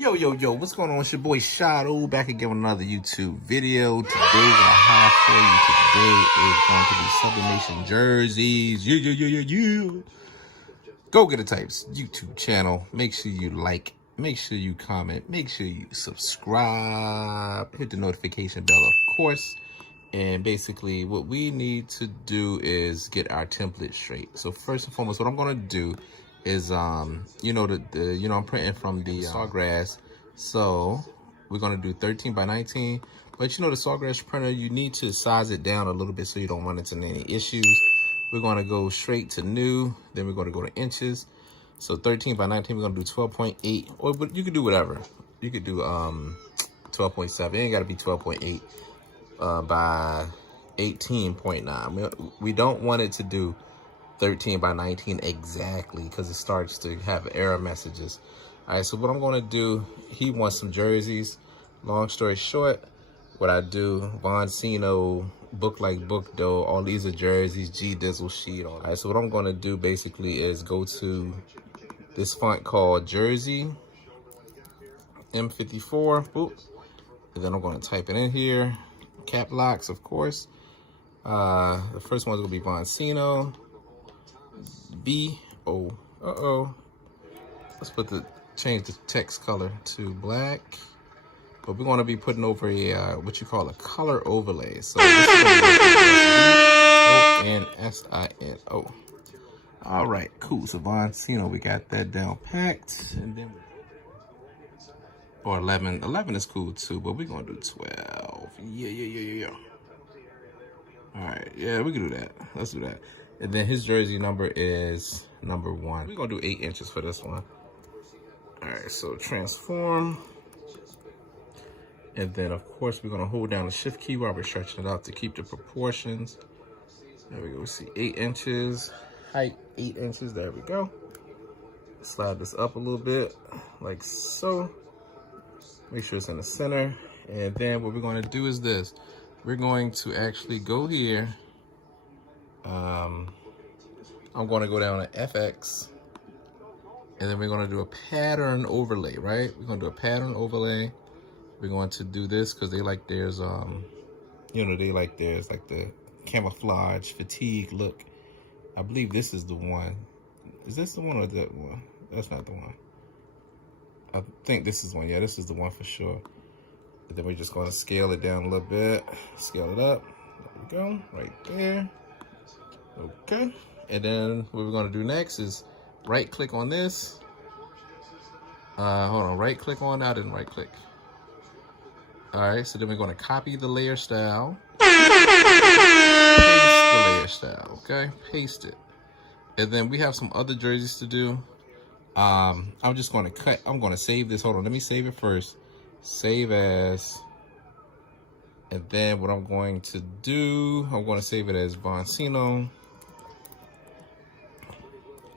Yo, what's going on? It's your boy Shadow back again with another YouTube video. Today, what I have for you today is going to be Sublimation jerseys. Yeah. Go Get It Types YouTube channel. Make sure you like, make sure you comment, make sure you subscribe, hit the notification bell, of course. And basically, what we need to do is get our template straight. So first and foremost, what I'm gonna do is, I'm printing from the Sawgrass. So we're gonna do 13 by 19. But the Sawgrass printer, you need to size it down a little bit so you don't run into any issues. We're gonna go straight to new, then we're gonna go to inches. So 13 by 19, we're gonna do 12.8, or but you could do whatever. You could do 12.7. It ain't gotta be 12.8 by 18.9. We don't want it to do 13 by 19 exactly because it starts to have error messages. All right, so what I'm gonna do, he wants some jerseys. Long story short, what I do, Von Cino, Book Like Book Dough, all these are jerseys, G Dizzle Sheet. All right, so what I'm gonna do basically is go to this font called Jersey, M54, boop. And then I'm gonna type it in here, cap locks, of course. The first one's gonna be Von Cino. B-O, let's change the text color to black, but we're going to be putting over a what you call a color overlay. So this is B-O-N-S-I-N-O. All right, cool. So Von Cino, we got that down packed, and then or 11 is cool too, but we're gonna do 12. Yeah. All right, yeah, we can do that. Let's do that. And then his jersey number is number 1. We're gonna do 8 inches for this one. All right, so transform. And then of course, we're gonna hold down the shift key while we're stretching it out to keep the proportions. There we go, we see 8 inches, height 8 inches, there we go. Slide this up a little bit, like so. Make sure it's in the center. And then what we're gonna do is this. We're going to actually go here. I'm going to go down to FX, and then we're going to do a pattern overlay, right? We're going to do a pattern overlay. We're going to do this because they like theirs, they like theirs, like the camouflage fatigue look. I believe this is the one. Is this the one or that one? That's not the one. I think this is one. Yeah, this is the one for sure. And then we're just going to scale it down a little bit, scale it up. There we go, right there. Okay, and then what we're gonna do next is right click on this. Hold on, right click on that and right click. All right, so then we're gonna copy the layer style, paste the layer style, okay? Paste it. And then we have some other jerseys to do. I'm just gonna I'm gonna save this, hold on, let me save it first. Save as, and then what I'm going to do, I'm gonna save it as Von Cino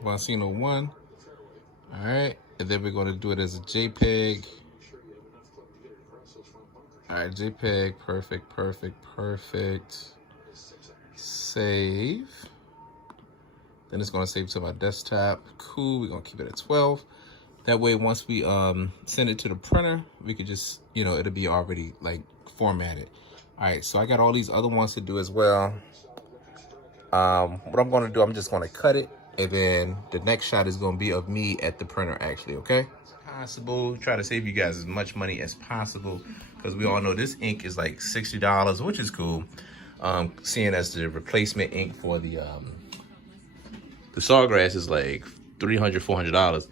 1. All right, and then we're going to do it as a JPEG. All right, JPEG, perfect. Save. Then it's going to save to my desktop. Cool, we're going to keep it at 12. That way, once we send it to the printer, we could just, it'll be already like formatted. All right, so I got all these other ones to do as well. What I'm going to do, I'm just going to cut it. And then the next shot is going to be of me at the printer, actually, okay? Possible, try to save you guys as much money as possible, because we all know this ink is like $60, which is cool. Seeing as the replacement ink for the Sawgrass is like $300, $400.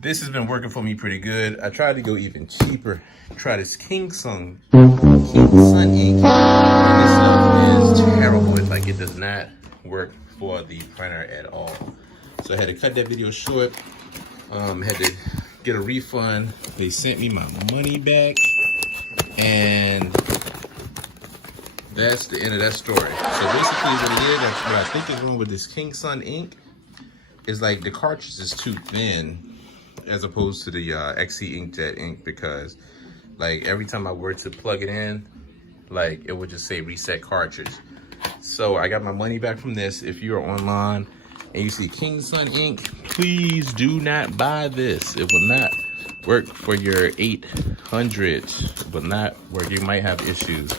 This has been working for me pretty good. I tried to go even cheaper. Try this King Sun ink. And this stuff is terrible. It's like it does not work for the printer at all. So I had to cut that video short. Had to get a refund. They sent me my money back, and that's the end of that story. So basically what it is, what I think is wrong with this King Sun ink is like the cartridge is too thin as opposed to the XC Inkjet ink, because like every time I were to plug it in, like it would just say reset cartridge. So I got my money back from this. If you're online and you see King Sun ink, please do not buy this. It will not work for your 800, but not where you might have issues.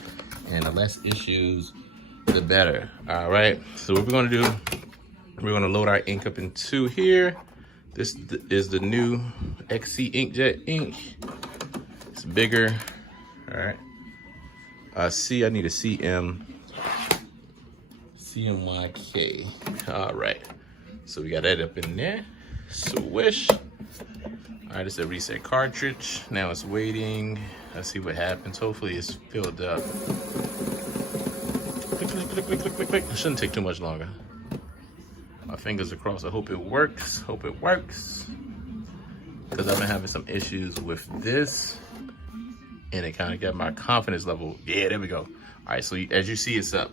And the less issues, the better. All right, so what we're gonna do, we're gonna load our ink up into here. This is the new XC Inkjet ink. It's bigger. All right. I need a CMYK. All right. So we got that up in there. Swish. All right, it's a reset cartridge. Now it's waiting. Let's see what happens. Hopefully it's filled up. Click, click, click, click, click, click, click. It shouldn't take too much longer. My fingers across. I hope it works. Hope it works. Because I've been having some issues with this. And it kind of got my confidence level. Yeah, there we go. All right, so as you see, it's up.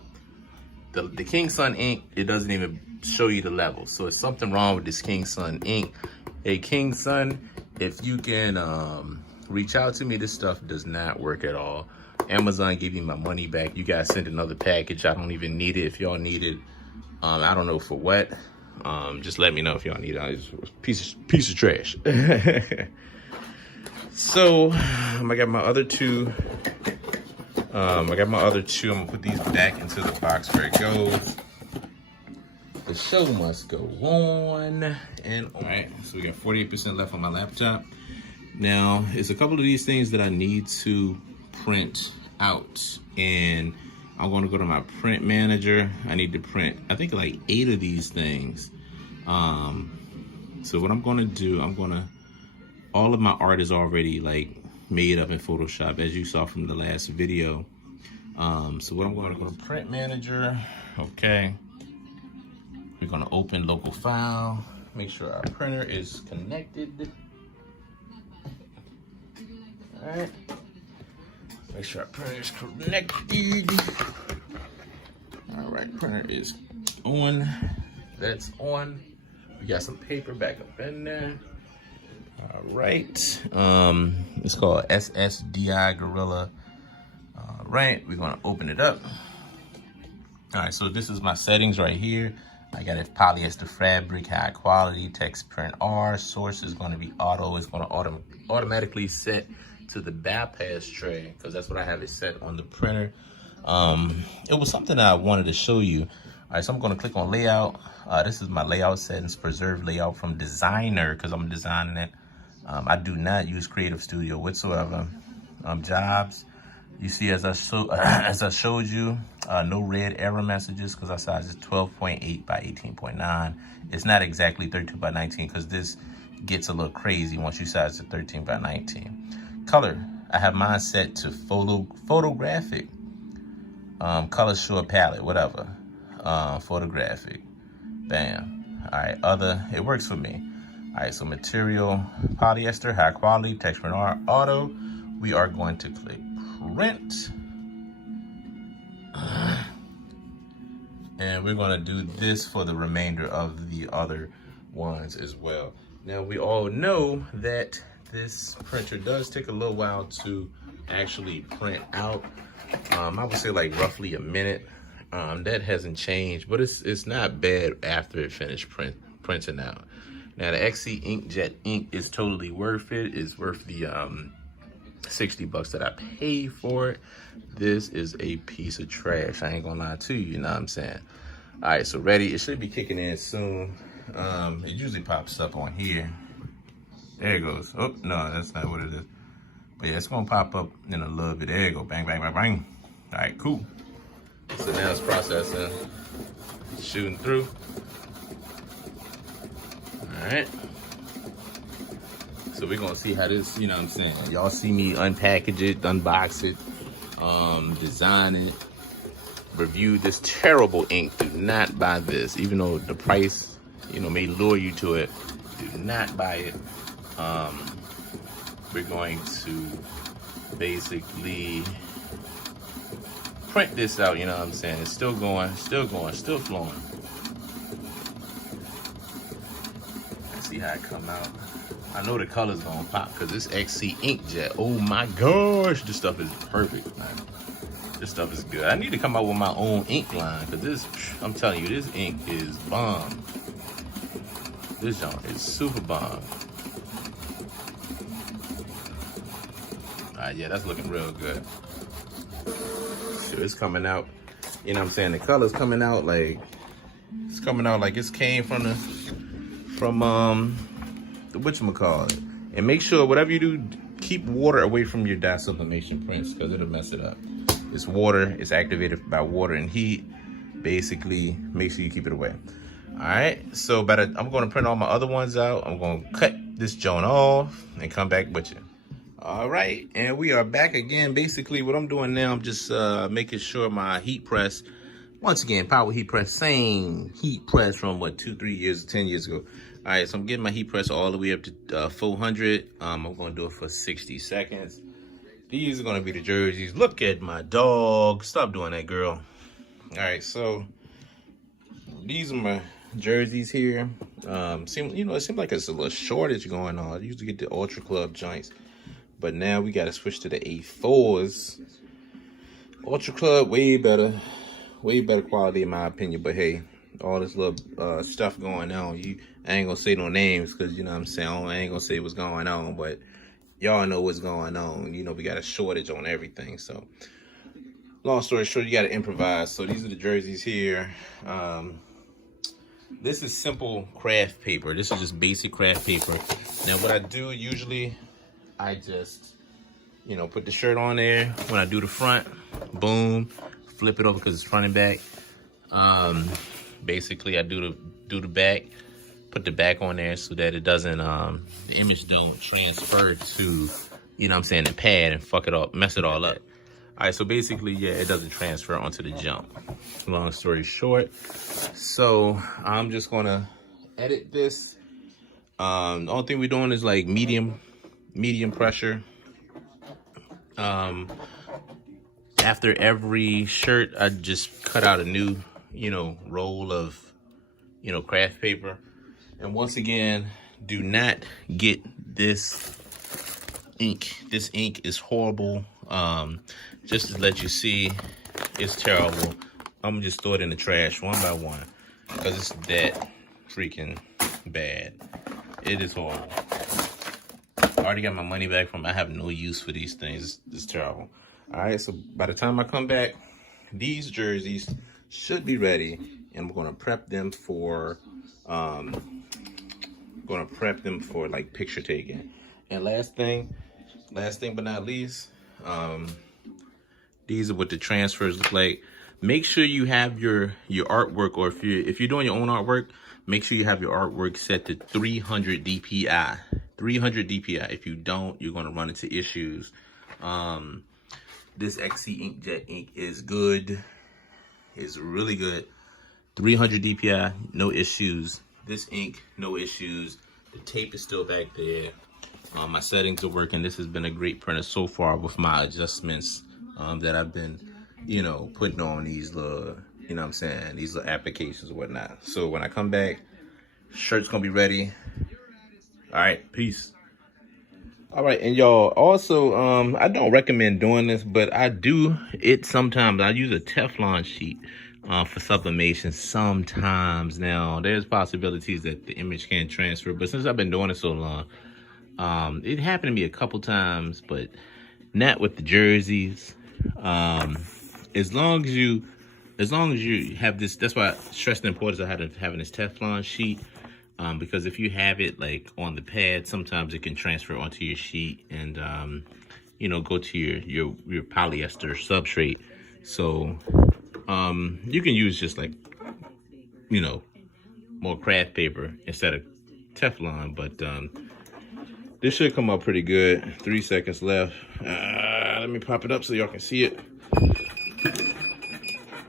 The King Sun ink, it doesn't even show you the level. So it's something wrong with this King Sun ink. Hey, King Sun, if you can reach out to me, this stuff does not work at all. Amazon give you my money back. You guys send another package. I don't even need it. If y'all need it, I don't know for what. Just let me know if y'all need it. It's a piece of trash. So I got my other two. I'm gonna put these back into the box where it goes. The show must go on. And all right, so we got 48% left on my laptop. Now, it's a couple of these things that I need to print out, and I'm going to go to my print manager. I need to print, I think, like 8 of these things. So what I'm going to do, all of my art is already like made up in Photoshop, as you saw from the last video. So what I'm going to go to print manager. Okay. We're going to open local file. Make sure our printer is connected. All right. Make sure our printer is connected. All right, printer is on. That's on. We got some paper back up in there. All right. It's called SSDI Gorilla. All right, we're gonna open it up. All right, so this is my settings right here. I got it polyester fabric, high quality, text print R. Source is gonna be auto. It's gonna automatically set to the bypass tray, because that's what I have it set on the printer. It was something that I wanted to show you. All right, so I'm gonna click on layout. This is my layout settings, preserve layout from designer, because I'm designing it. I do not use Creative Studio whatsoever. Jobs, you see, as I showed you, no red error messages, because our size is 12.8 by 18.9. It's not exactly 32 by 19, because this gets a little crazy once you size it 13 by 19. Color, I have mine set to photographic. Color short palette, whatever. Photographic. Bam. All right, other, it works for me. All right, so material, polyester, high quality, text print R, auto. We are going to click print. And we're gonna do this for the remainder of the other ones as well. Now, we all know that this printer does take a little while to actually print out. I would say like roughly a minute. That hasn't changed, but it's not bad after it finished printing out. Now, the XC Inkjet ink is totally worth it. It's worth the $60 that I paid for it. This is a piece of trash. I ain't gonna lie to you, you know what I'm saying? All right, so ready. It should be kicking in soon. It usually pops up on here. There it goes. Oh, no, that's not what it is. But yeah, it's gonna pop up in a little bit. There you go, bang, bang, bang, bang. All right, cool. So now it's processing, shooting through. All right. So we're gonna see how this, you know what I'm saying? Y'all see me unpackage it, unbox it, design it, review this terrible ink. Do not buy this, even though the price, you know, may lure you to it. Do not buy it. We're going to basically print this out, you know what I'm saying? It's still going, still flowing. Let's see how it come out. I know the color's gonna pop because this XC Inkjet, oh my gosh, this stuff is perfect, man. This stuff is good. I need to come out with my own ink line, because this, I'm telling you, this ink is bomb. This junk is super bomb. Yeah, that's looking real good. Sure, it's coming out. You know what I'm saying? The color's coming out like it's coming out like it's came from the whatchamacallit. And make sure whatever you do, keep water away from your dye sublimation prints because it'll mess it up. It's water, it's activated by water and heat. Basically, make sure you keep it away. All right, so I'm gonna print all my other ones out. I'm gonna cut this joint off and come back with you. All right, and we are back again. Basically, what I'm doing now, I'm just making sure my heat press, once again, power heat press, same heat press from what, 2, 3 years, 10 years ago. All right, so I'm getting my heat press all the way up to 400. I'm gonna do it for 60 seconds. These are gonna be the jerseys. Look at my dog. Stop doing that, girl. All right, so these are my jerseys here. It seems like it's a little shortage going on. I used to get the Ultra Club joints, but now we got to switch to the A4s. Ultra Club, way better quality in my opinion. But hey, all this little stuff going on. I ain't gonna say no names because you know what I'm saying. I ain't gonna say what's going on, but y'all know what's going on. You know we got a shortage on everything. So long story short, you got to improvise. So these are the jerseys here. This is simple craft paper. This is just basic craft paper. Now what I do usually, I just, put the shirt on there. When I do the front, boom, flip it over because it's front and back. Basically I do the back, put the back on there so that it doesn't, the image don't transfer to, the pad and fuck it up, mess it all up. All right, so basically, yeah, it doesn't transfer onto the jump. Long story short, so I'm just gonna edit this. The only thing we're doing is like medium pressure. After every shirt, I just cut out a new, roll of, craft paper. And once again, do not get this ink. This ink is horrible. Just to let you see, it's terrible. I'm gonna just throw it in the trash one by one because it's that freaking bad. It is horrible. I already got my money back from. I have no use for these things. It's terrible. All right, so by the time I come back, these jerseys should be ready, and I'm gonna prep them for like picture taking. And last thing but not least, these are what the transfers look like. Make sure you have your artwork, or if you're doing your own artwork, make sure you have your artwork set to 300 DPI. 300 DPI. If you don't, you're gonna run into issues. This XC Inkjet ink is good. It's really good. 300 DPI, no issues. This ink, no issues. The tape is still back there. My settings are working. This has been a great printer so far with my adjustments that I've been, putting on these little, these little applications and whatnot. So when I come back, shirt's gonna be ready. All right, peace. All right, and y'all, also, I don't recommend doing this, but I do it sometimes. I use a Teflon sheet for sublimation sometimes. Now, there's possibilities that the image can't transfer, but since I've been doing it so long, it happened to me a couple times, but not with the jerseys. As long as you have this, that's why I stress the importance of having this Teflon sheet. Because if you have it like on the pad, sometimes it can transfer onto your sheet and go to your polyester substrate. So you can use just like more craft paper instead of Teflon, but this should come out pretty good. 3 seconds left. Let me pop it up so y'all can see it.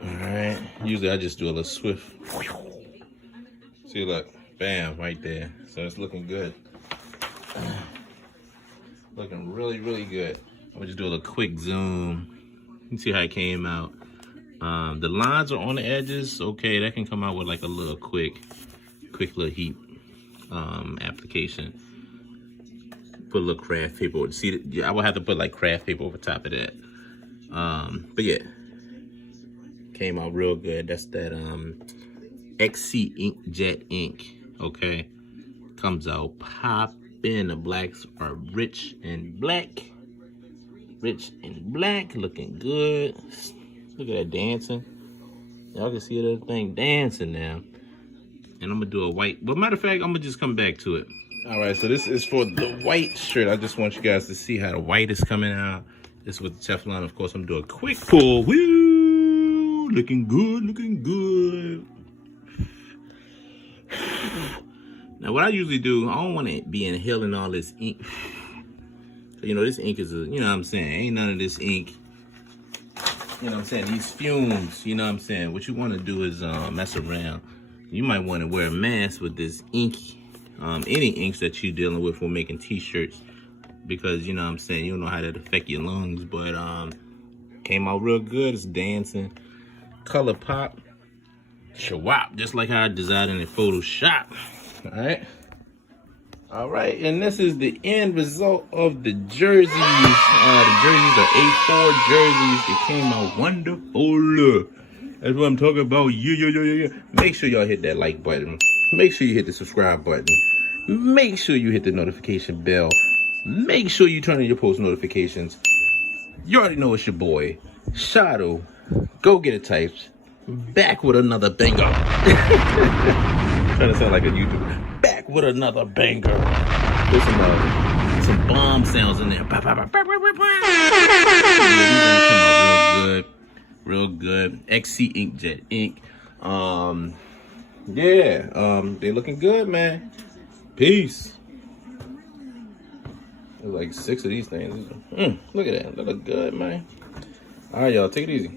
All right. Usually I just do a little swift. See, look. Bam, right there. So it's looking good. Looking really, really good. I'm gonna just do a little quick zoom. You can see how it came out. The lines are on the edges. Okay, that can come out with like a little quick little heat application. Put a little craft paper. See, yeah, I will have to put like craft paper over top of that. But yeah, came out real good. That's that XC Inkjet ink. Okay, comes out popping. The blacks are rich and black. Rich and black, looking good. Look at that dancing. Y'all can see that thing dancing now. And I'm gonna do a white. But matter of fact, I'm gonna just come back to it. All right, so this is for the white shirt. I just want you guys to see how the white is coming out. This is with the Teflon. Of course, I'm doing a quick pull. Woo! Looking good, looking good. Now, what I usually do, I don't want to be inhaling all this ink. You know, this ink is, you know what I'm saying? Ain't none of this ink. You know what I'm saying? These fumes, you know what I'm saying? What you want to do is mess around. You might want to wear a mask with this ink. Any inks that you're dealing with for making t-shirts. Because, you know what I'm saying, you don't know how that affect your lungs. But came out real good. It's dancing. Color pop. Shawap. Just like how I designed it in Photoshop. Alright. Alright, and this is the end result of the jerseys. The jerseys are A4 jerseys. They came out wonderful. That's what I'm talking about. Yeah. Make sure y'all hit that like button. Make sure you hit the subscribe button. Make sure you hit the notification bell. Make sure you turn on your post notifications. You already know it's your boy, Shadow. Go Get It Types. Back with another banger. Trying to sound like a YouTuber. Back with another banger. There's some bomb sounds in there. Yeah, real good. XC Inkjet ink. They looking good, man. Peace. There's like 6 of these things. Look at that. They look good, man. All right, y'all. Take it easy.